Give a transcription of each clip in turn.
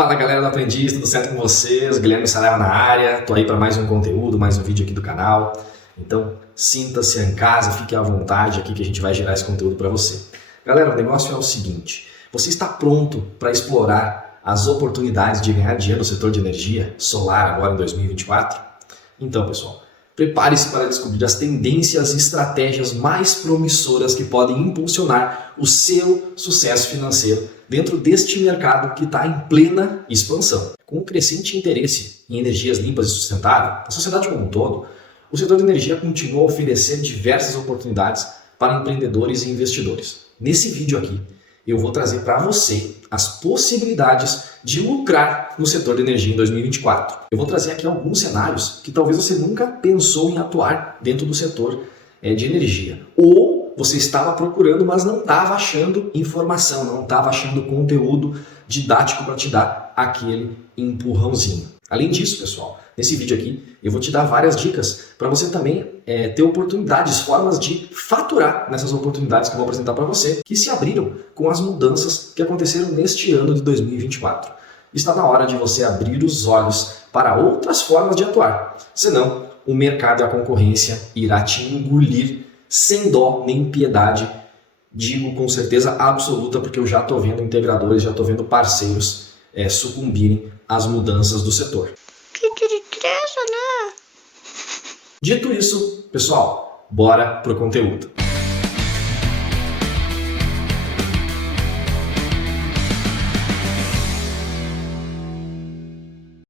Fala galera do Aprendiz, tudo certo com vocês? Guilherme Saraiva na área, tô aí para mais um conteúdo, mais um vídeo aqui do canal. Então sinta-se em casa, fique à vontade aqui que a gente vai gerar esse conteúdo para você. Galera, o negócio é o seguinte, você está pronto para explorar as oportunidades de ganhar dinheiro no setor de energia solar agora em 2024? Então pessoal, prepare-se para descobrir as tendências e estratégias mais promissoras que podem impulsionar o seu sucesso financeiro dentro deste mercado que está em plena expansão. Com o crescente interesse em energias limpas e sustentáveis, a sociedade como um todo, o setor de energia continua a oferecer diversas oportunidades para empreendedores e investidores. Nesse vídeo aqui, eu vou trazer para você as possibilidades de lucrar no setor de energia em 2024. Eu vou trazer aqui alguns cenários que talvez você nunca pensou em atuar dentro do setor de energia. Ou você estava procurando, mas não estava achando informação, não estava achando conteúdo didático para te dar aquele empurrãozinho. Além disso, pessoal, nesse vídeo aqui eu vou te dar várias dicas para você também ter oportunidades, formas de faturar nessas oportunidades que eu vou apresentar para você, que se abriram com as mudanças que aconteceram neste ano de 2024. Está na hora de você abrir os olhos para outras formas de atuar, senão o mercado e a concorrência irá te engolir sem dó nem piedade, digo com certeza absoluta, porque eu já estou vendo integradores, já estou vendo parceiros sucumbirem às mudanças do setor. Que tristeza, né? Dito isso, pessoal, bora pro conteúdo.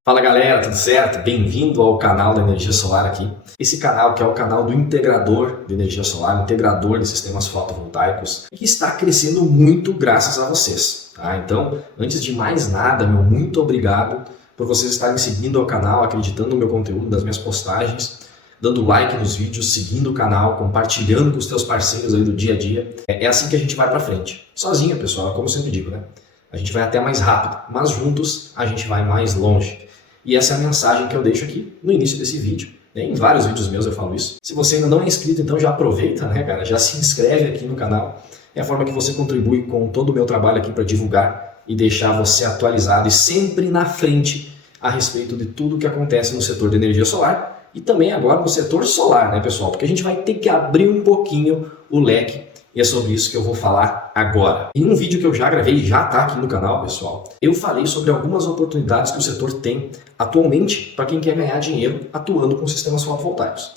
Fala galera, tudo certo? Bem-vindo ao canal da Energia Solar aqui. Esse canal que é o canal do integrador de energia solar, integrador de sistemas fotovoltaicos, que está crescendo muito graças a vocês. Tá? Então, antes de mais nada, muito obrigado por vocês estarem seguindo o canal, acreditando no meu conteúdo, das minhas postagens, dando like nos vídeos, seguindo o canal, compartilhando com os teus parceiros aí do dia a dia. É assim que a gente vai para frente. Sozinho, pessoal, como eu sempre digo, né? A gente vai até mais rápido, mas juntos a gente vai mais longe. E essa é a mensagem que eu deixo aqui no início desse vídeo. Em vários vídeos meus eu falo isso. Se você ainda não é inscrito, então já aproveita, né, cara? Já se inscreve aqui no canal. É a forma que você contribui com todo o meu trabalho aqui para divulgar e deixar você atualizado e sempre na frente a respeito de tudo que acontece no setor de energia solar e também agora no setor solar, né, pessoal? Porque a gente vai ter que abrir um pouquinho o leque. E é sobre isso que eu vou falar agora. Em um vídeo que eu já gravei e já está aqui no canal, pessoal, eu falei sobre algumas oportunidades que o setor tem atualmente para quem quer ganhar dinheiro atuando com sistemas fotovoltaicos.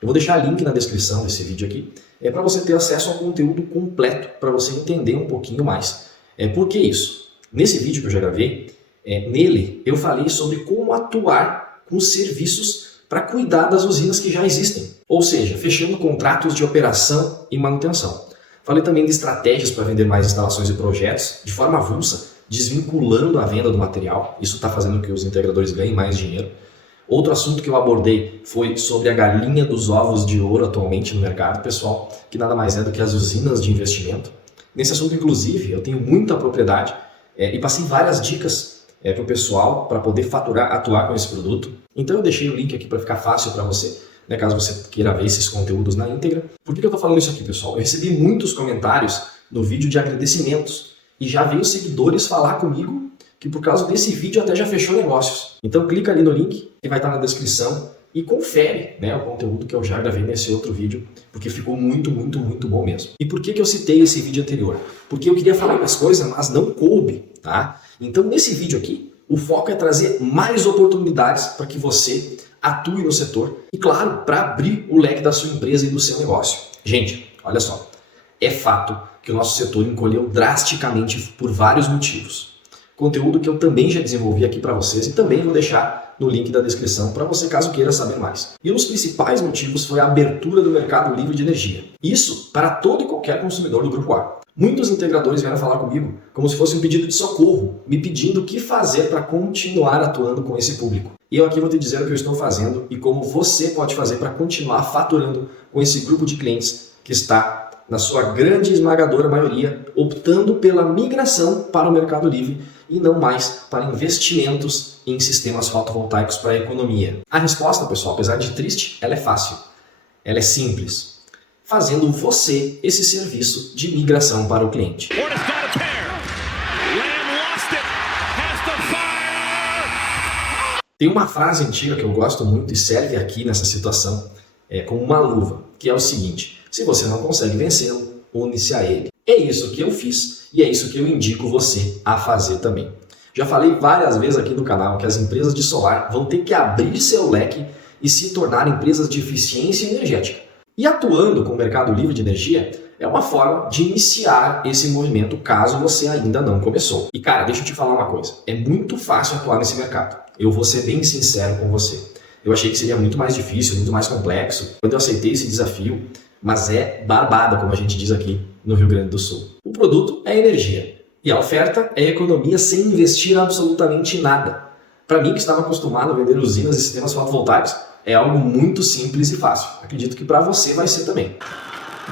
Eu vou deixar link na descrição desse vídeo aqui, para você ter acesso ao conteúdo completo, para você entender um pouquinho mais. Por que isso? Nesse vídeo que eu já gravei, nele eu falei sobre como atuar com serviços para cuidar das usinas que já existem. Ou seja, fechando contratos de operação e manutenção. Falei também de estratégias para vender mais instalações e projetos de forma avulsa, desvinculando a venda do material. Isso está fazendo com que os integradores ganhem mais dinheiro. Outro assunto que eu abordei foi sobre a galinha dos ovos de ouro atualmente no mercado, pessoal, que nada mais é do que as usinas de investimento. Nesse assunto, inclusive, eu tenho muita propriedade e passei várias dicas para o pessoal para poder faturar, atuar com esse produto. Então eu deixei o link aqui para ficar fácil para você, caso você queira ver esses conteúdos na íntegra. Por que eu estou falando isso aqui, pessoal? Eu recebi muitos comentários no vídeo de agradecimentos e já veio seguidores falar comigo que por causa desse vídeo até já fechou negócios. Então clica ali no link que vai estar na descrição e confere o conteúdo que eu já gravei nesse outro vídeo, porque ficou muito bom mesmo. E por que eu citei esse vídeo anterior? Porque eu queria falar mais coisas, mas não coube, tá? Então nesse vídeo aqui, o foco é trazer mais oportunidades para que você atue no setor e, claro, para abrir o leque da sua empresa e do seu negócio. Gente, olha só, é fato que o nosso setor encolheu drasticamente por vários motivos. Conteúdo que eu também já desenvolvi aqui para vocês e também vou deixar no link da descrição para você caso queira saber mais. E um dos principais motivos foi a abertura do mercado livre de energia. Isso para todo e qualquer consumidor do Grupo A. Muitos integradores vieram falar comigo como se fosse um pedido de socorro, me pedindo o que fazer para continuar atuando com esse público. E eu aqui vou te dizer o que eu estou fazendo e como você pode fazer para continuar faturando com esse grupo de clientes que está, na sua grande esmagadora maioria, optando pela migração para o mercado livre e não mais para investimentos em sistemas fotovoltaicos para a economia. A resposta, pessoal, apesar de triste, ela é fácil. Ela é simples. Fazendo você esse serviço de migração para o cliente. Tem uma frase antiga que eu gosto muito e serve aqui nessa situação como uma luva, que é o seguinte: se você não consegue vencê-lo, une-se a ele. É isso que eu fiz e é isso que eu indico você a fazer também. Já falei várias vezes aqui no canal que as empresas de solar vão ter que abrir seu leque e se tornar empresas de eficiência energética. E atuando com o mercado livre de energia é uma forma de iniciar esse movimento caso você ainda não começou. E cara, deixa eu te falar uma coisa, é muito fácil atuar nesse mercado. Eu vou ser bem sincero com você. Eu achei que seria muito mais difícil, muito mais complexo quando eu aceitei esse desafio, mas é barbada, como a gente diz aqui no Rio Grande do Sul. O produto é energia e a oferta é economia sem investir absolutamente nada. Para mim, que estava acostumado a vender usinas e sistemas fotovoltaicos, é algo muito simples e fácil. Acredito que para você vai ser também.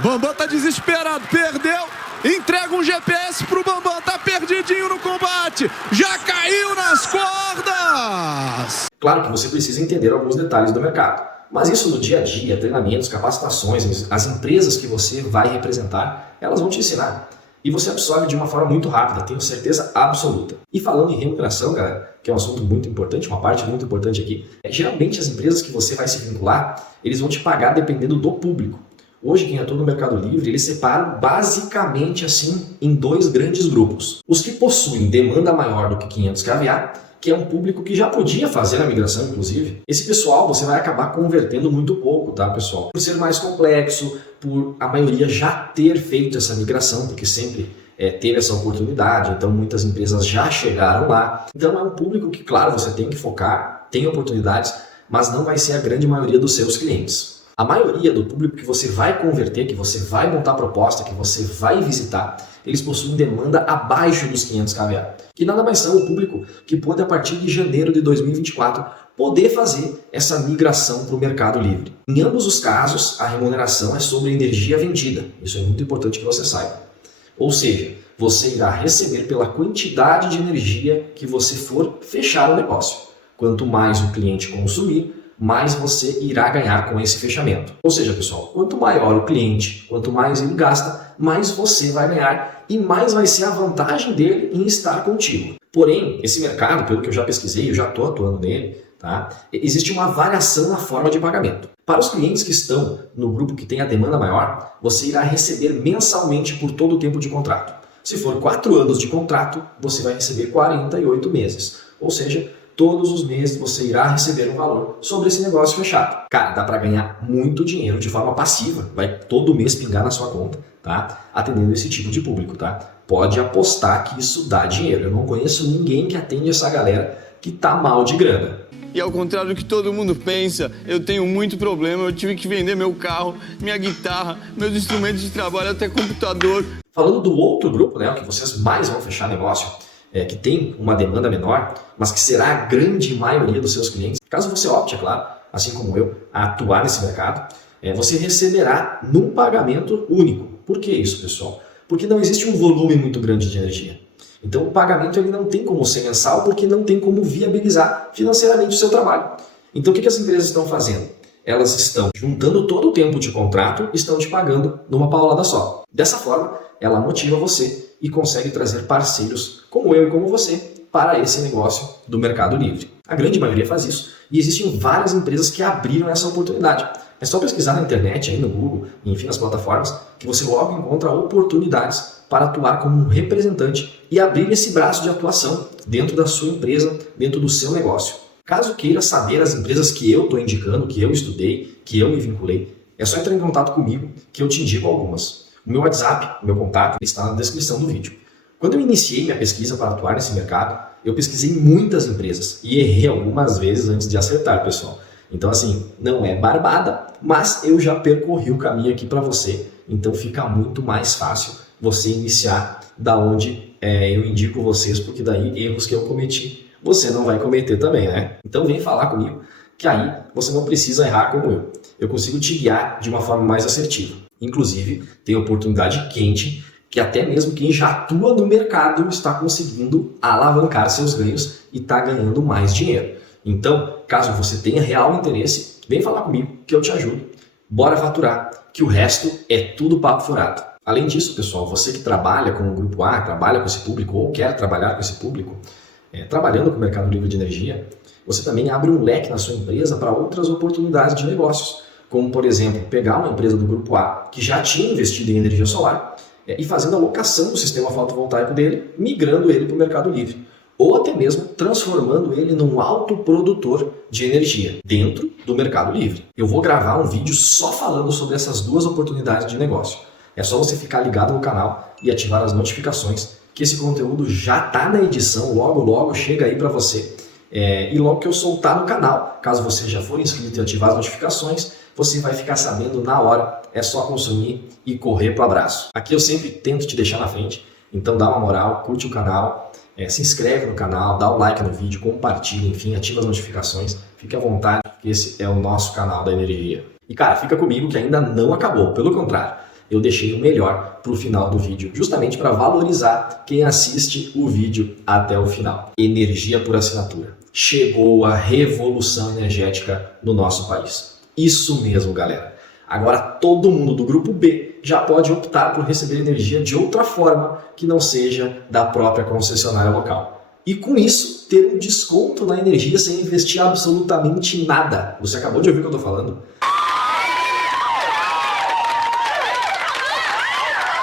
Bambam tá desesperado, perdeu, entrega um GPS pro Bambam, tá perdidinho no combate, já caiu nas cordas! Claro que você precisa entender alguns detalhes do mercado, mas isso no dia a dia, treinamentos, capacitações, as empresas que você vai representar, elas vão te ensinar. E você absorve de uma forma muito rápida, tenho certeza absoluta. E falando em remuneração, galera, que é um assunto muito importante, uma parte muito importante aqui, geralmente as empresas que você vai se vincular, eles vão te pagar dependendo do público. Hoje, quem atua no Mercado Livre, eles separam basicamente assim em dois grandes grupos. Os que possuem demanda maior do que 500 kVA, que é um público que já podia fazer a migração, inclusive. Esse pessoal você vai acabar convertendo muito pouco, tá, pessoal? Por ser mais complexo, por a maioria já ter feito essa migração, porque sempre teve essa oportunidade, então muitas empresas já chegaram lá. Então é um público que, claro, você tem que focar, tem oportunidades, mas não vai ser a grande maioria dos seus clientes. A maioria do público que você vai converter, que você vai montar proposta, que você vai visitar, eles possuem demanda abaixo dos 500 kVA, que nada mais são o público que pode, a partir de janeiro de 2024, poder fazer essa migração para o Mercado Livre. Em ambos os casos, a remuneração é sobre energia vendida. Isso é muito importante que você saiba. Ou seja, você irá receber pela quantidade de energia que você for fechar o negócio. Quanto mais o cliente consumir, mais você irá ganhar com esse fechamento. Ou seja, pessoal, quanto maior o cliente, quanto mais ele gasta, mais você vai ganhar e mais vai ser a vantagem dele em estar contigo. Porém, esse mercado, pelo que eu já pesquisei, eu já estou atuando nele, tá? Existe uma variação na forma de pagamento. Para os clientes que estão no grupo que tem a demanda maior, você irá receber mensalmente por todo o tempo de contrato. Se for 4 anos de contrato, você vai receber 48 meses. Ou seja, todos os meses você irá receber um valor sobre esse negócio fechado. Cara, dá para ganhar muito dinheiro de forma passiva. Vai todo mês pingar na sua conta, tá? Atendendo esse tipo de público, tá? Pode apostar que isso dá dinheiro. Eu não conheço ninguém que atende essa galera que tá mal de grana. E ao contrário do que todo mundo pensa, eu tenho muito problema. Eu tive que vender meu carro, minha guitarra, meus instrumentos de trabalho, até computador. Falando do outro grupo, né, o que vocês mais vão fechar negócio, que tem uma demanda menor, mas que será a grande maioria dos seus clientes. Caso você opte, é claro, assim como eu, a atuar nesse mercado, você receberá num pagamento único. Por que isso, pessoal? Porque não existe um volume muito grande de energia. Então o pagamento ele não tem como ser mensal, porque não tem como viabilizar financeiramente o seu trabalho. Então o que as empresas estão fazendo? Elas estão juntando todo o tempo de contrato e estão te pagando numa paulada só. Dessa forma, ela motiva você e consegue trazer parceiros como eu e como você para esse negócio do Mercado Livre. A grande maioria faz isso e existem várias empresas que abriram essa oportunidade. É só pesquisar na internet, aí no Google, enfim, nas plataformas, que você logo encontra oportunidades para atuar como um representante e abrir esse braço de atuação dentro da sua empresa, dentro do seu negócio. Caso queira saber as empresas que eu estou indicando, que eu estudei, que eu me vinculei, é só entrar em contato comigo que eu te indico algumas. O meu WhatsApp, o meu contato, está na descrição do vídeo. Quando eu iniciei minha pesquisa para atuar nesse mercado, eu pesquisei muitas empresas e errei algumas vezes antes de acertar, pessoal. Então, assim, não é barbada, mas eu já percorri o caminho aqui para você, então fica muito mais fácil você iniciar da onde eu indico vocês, porque daí erros que eu cometi, você não vai cometer também, né? Então vem falar comigo, que aí você não precisa errar como eu. Eu consigo te guiar de uma forma mais assertiva. Inclusive, tem oportunidade quente que até mesmo quem já atua no mercado está conseguindo alavancar seus ganhos e está ganhando mais dinheiro. Então, caso você tenha real interesse, vem falar comigo que eu te ajudo. Bora faturar, que o resto é tudo papo furado. Além disso, pessoal, você que trabalha com o Grupo A, trabalha com esse público ou quer trabalhar com esse público, trabalhando com o mercado livre de energia, você também abre um leque na sua empresa para outras oportunidades de negócios, como, por exemplo, pegar uma empresa do grupo A que já tinha investido em energia solar e fazendo a locação do sistema fotovoltaico dele, migrando ele para o mercado livre, ou até mesmo transformando ele num autoprodutor de energia dentro do mercado livre. Eu vou gravar um vídeo só falando sobre essas duas oportunidades de negócio. É só você ficar ligado no canal e ativar as notificações, que esse conteúdo já está na edição, logo chega aí para você. E logo que eu soltar no canal, caso você já for inscrito e ativar as notificações, você vai ficar sabendo na hora, é só consumir e correr para o abraço. Aqui eu sempre tento te deixar na frente, então dá uma moral, curte o canal, se inscreve no canal, dá um like no vídeo, compartilha, enfim, ativa as notificações, fique à vontade, porque esse é o nosso canal da energia. E cara, fica comigo que ainda não acabou, pelo contrário, eu deixei o melhor para o final do vídeo, justamente para valorizar quem assiste o vídeo até o final. Energia por assinatura. Chegou a revolução energética no nosso país. Isso mesmo, galera. Agora todo mundo do grupo B já pode optar por receber energia de outra forma que não seja da própria concessionária local. E com isso, ter um desconto na energia sem investir absolutamente nada. Você acabou de ouvir o que eu estou falando?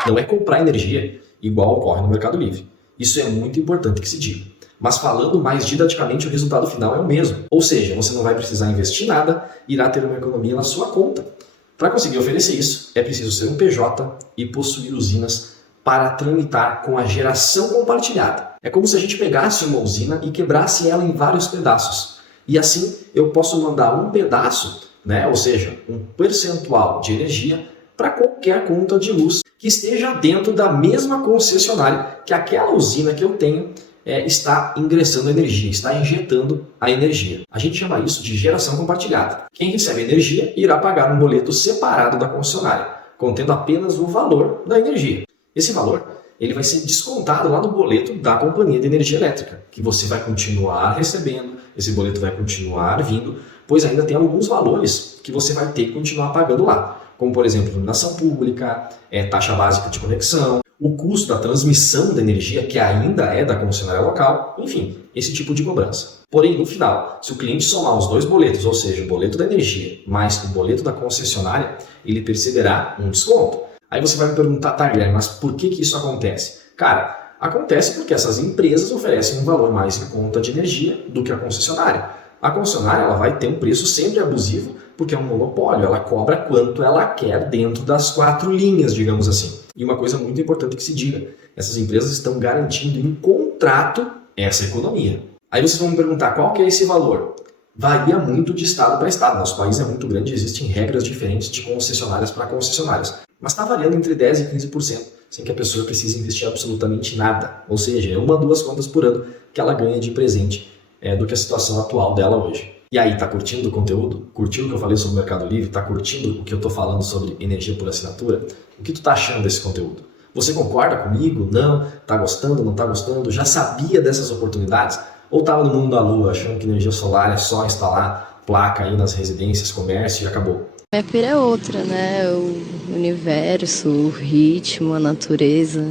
Não é comprar energia igual ocorre no Mercado Livre. Isso é muito importante que se diga. Mas falando mais didaticamente, o resultado final é o mesmo. Ou seja, você não vai precisar investir nada, irá ter uma economia na sua conta. Para conseguir oferecer isso, é preciso ser um PJ e possuir usinas para tramitar com a geração compartilhada. É como se a gente pegasse uma usina e quebrasse ela em vários pedaços. E assim eu posso mandar um pedaço, ou seja, um percentual de energia para qualquer conta de luz que esteja dentro da mesma concessionária que aquela usina que eu tenho está ingressando energia, está injetando a energia. A gente chama isso de geração compartilhada. Quem recebe energia irá pagar um boleto separado da concessionária, contendo apenas o valor da energia. Esse valor ele vai ser descontado lá no boleto da companhia de energia elétrica, que você vai continuar recebendo, esse boleto vai continuar vindo, pois ainda tem alguns valores que você vai ter que continuar pagando lá, como por exemplo, iluminação pública, taxa básica de conexão, o custo da transmissão da energia, que ainda é da concessionária local, enfim, esse tipo de cobrança. Porém, no final, se o cliente somar os dois boletos, ou seja, o boleto da energia mais o boleto da concessionária, ele perceberá um desconto. Aí você vai me perguntar, tá, Guilherme, mas por que isso acontece? Cara, acontece porque essas empresas oferecem um valor mais em conta de energia do que a concessionária. A concessionária ela vai ter um preço sempre abusivo, porque é um monopólio, ela cobra quanto ela quer dentro das 4 linhas, digamos assim. E uma coisa muito importante que se diga, essas empresas estão garantindo em contrato essa economia. Aí vocês vão me perguntar, qual que é esse valor? Varia muito de estado para estado. Nosso país é muito grande, existem regras diferentes de concessionárias para concessionárias. Mas está variando entre 10% e 15%, sem que a pessoa precise investir absolutamente nada. Ou seja, é 1 ou 2 contas por ano que ela ganha de presente do que a situação atual dela hoje. E aí, tá curtindo o conteúdo? Curtiu o que eu falei sobre o Mercado Livre? Tá curtindo o que eu tô falando sobre energia por assinatura? O que tu tá achando desse conteúdo? Você concorda comigo? Não? Tá gostando? Não tá gostando? Já sabia dessas oportunidades? Ou tava no mundo da lua, achando que energia solar é só instalar placa aí nas residências, comércio e acabou? Minha pira é outra, né? O universo, o ritmo, a natureza.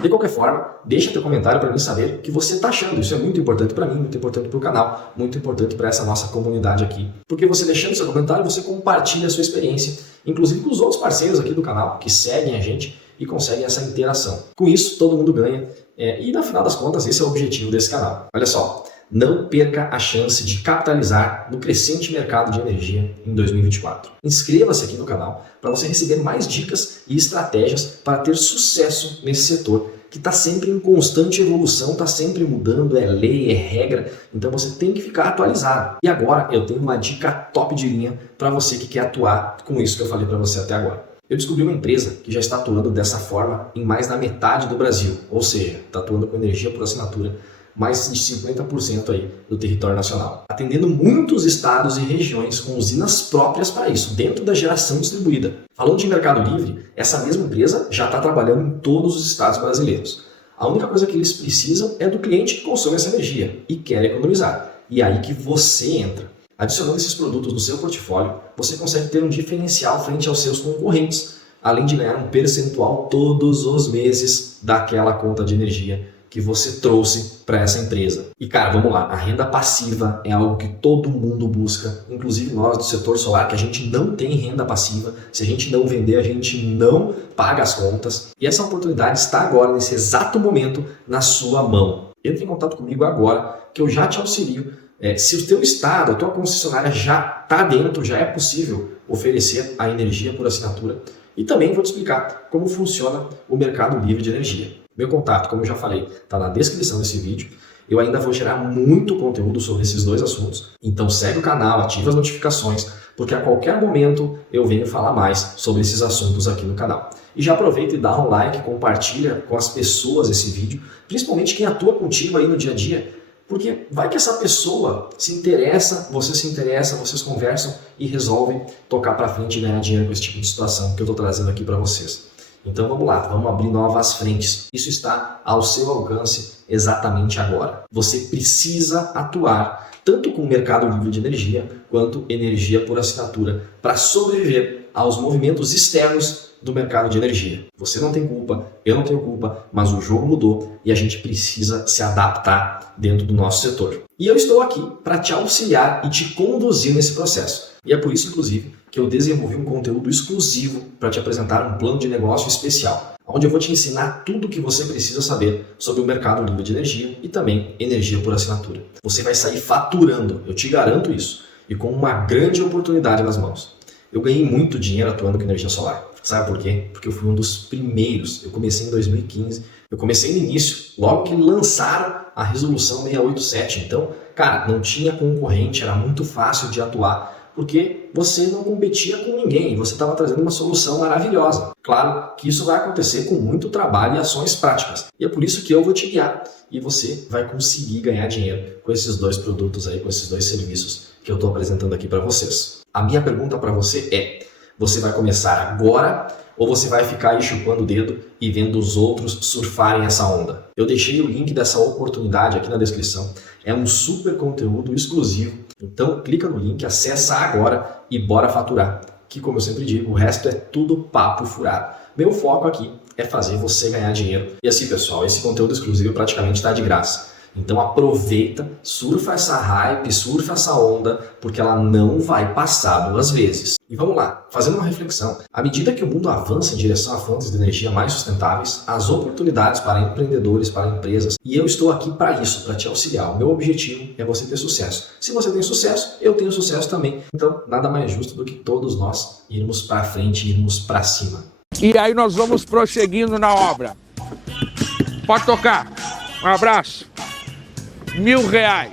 De qualquer forma, deixa teu comentário para mim saber o que você está achando. Isso é muito importante para mim, muito importante para o canal, muito importante para essa nossa comunidade aqui. Porque você deixando seu comentário, você compartilha a sua experiência, inclusive com os outros parceiros aqui do canal que seguem a gente e conseguem essa interação. Com isso, todo mundo ganha e, no final das contas, esse é o objetivo desse canal. Olha só, não perca a chance de capitalizar no crescente mercado de energia em 2024. Inscreva-se aqui no canal para você receber mais dicas e estratégias para ter sucesso nesse setor que está sempre em constante evolução, está sempre mudando, é lei, é regra, então você tem que ficar atualizado. E agora eu tenho uma dica top de linha para você que quer atuar com isso que eu falei para você até agora. Eu descobri uma empresa que já está atuando dessa forma em mais da metade do Brasil, ou seja, está atuando com energia por assinatura mais de 50% aí do território nacional, atendendo muitos estados e regiões com usinas próprias para isso, dentro da geração distribuída. Falando de Mercado Livre, essa mesma empresa já está trabalhando em todos os estados brasileiros. A única coisa que eles precisam é do cliente que consome essa energia e quer economizar. E é aí que você entra. Adicionando esses produtos no seu portfólio, você consegue ter um diferencial frente aos seus concorrentes, além de ganhar um percentual todos os meses daquela conta de energia que você trouxe para essa empresa. E cara, vamos lá, a renda passiva é algo que todo mundo busca, inclusive nós do setor solar, que a gente não tem renda passiva. Se a gente não vender, a gente não paga as contas. E essa oportunidade está agora, nesse exato momento, na sua mão. Entre em contato comigo agora, que eu já te auxilio. Se o teu estado, a tua concessionária já está dentro, já é possível oferecer a energia por assinatura. E também vou te explicar como funciona o mercado livre de energia. Meu contato, como eu já falei, está na descrição desse vídeo. Eu ainda vou gerar muito conteúdo sobre esses dois assuntos. Então segue o canal, ativa as notificações, porque a qualquer momento eu venho falar mais sobre esses assuntos aqui no canal. E já aproveita e dá um like, compartilha com as pessoas esse vídeo, principalmente quem atua contigo aí no dia a dia, porque vai que essa pessoa se interessa, vocês conversam e resolvem tocar para frente e ganhar dinheiro com esse tipo de situação que eu estou trazendo aqui para vocês. Então vamos lá, vamos abrir novas frentes. Isso está ao seu alcance exatamente agora. Você precisa atuar tanto com o mercado livre de energia quanto energia por assinatura para sobreviver aos movimentos externos do mercado de energia. Você não tem culpa, eu não tenho culpa, mas o jogo mudou e a gente precisa se adaptar dentro do nosso setor. E eu estou aqui para te auxiliar e te conduzir nesse processo. E é por isso, inclusive, que eu desenvolvi um conteúdo exclusivo para te apresentar um plano de negócio especial, onde eu vou te ensinar tudo o que você precisa saber sobre o mercado livre de energia e também energia por assinatura. Você vai sair faturando, eu te garanto isso, e com uma grande oportunidade nas mãos. Eu ganhei muito dinheiro atuando com energia solar. Sabe por quê? Porque eu fui um dos primeiros. Eu comecei em 2015. Eu comecei no início, logo que lançaram a resolução 687. Então, cara, não tinha concorrente, era muito fácil de atuar, porque você não competia com ninguém, você estava trazendo uma solução maravilhosa. Claro que isso vai acontecer com muito trabalho e ações práticas. E é por isso que eu vou te guiar e você vai conseguir ganhar dinheiro com esses dois produtos aí, com esses dois serviços que eu estou apresentando aqui para vocês. A minha pergunta para você é: você vai começar agora ou você vai ficar aí chupando o dedo e vendo os outros surfarem essa onda? Eu deixei o link dessa oportunidade aqui na descrição. É um super conteúdo exclusivo. Então clica no link, acessa agora e bora faturar. Que, como eu sempre digo, o resto é tudo papo furado. Meu foco aqui é fazer você ganhar dinheiro. E assim, pessoal, esse conteúdo exclusivo praticamente está de graça. Então aproveita, surfa essa hype, surfa essa onda, porque ela não vai passar duas vezes. E vamos lá, fazendo uma reflexão. À medida que o mundo avança em direção a fontes de energia mais sustentáveis, as oportunidades para empreendedores, para empresas, e eu estou aqui para isso, para te auxiliar. O meu objetivo é você ter sucesso. Se você tem sucesso, eu tenho sucesso também. Então, nada mais justo do que todos nós irmos para frente, irmos para cima. E aí nós vamos prosseguindo na obra. Pode tocar. Um abraço. R$1.000,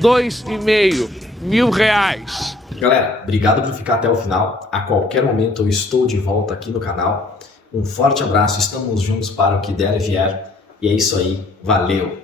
2,5 mil reais. Galera, obrigado por ficar até o final. A qualquer momento eu estou de volta aqui no canal. Um forte abraço, estamos juntos para o que der e vier. E é isso aí, valeu!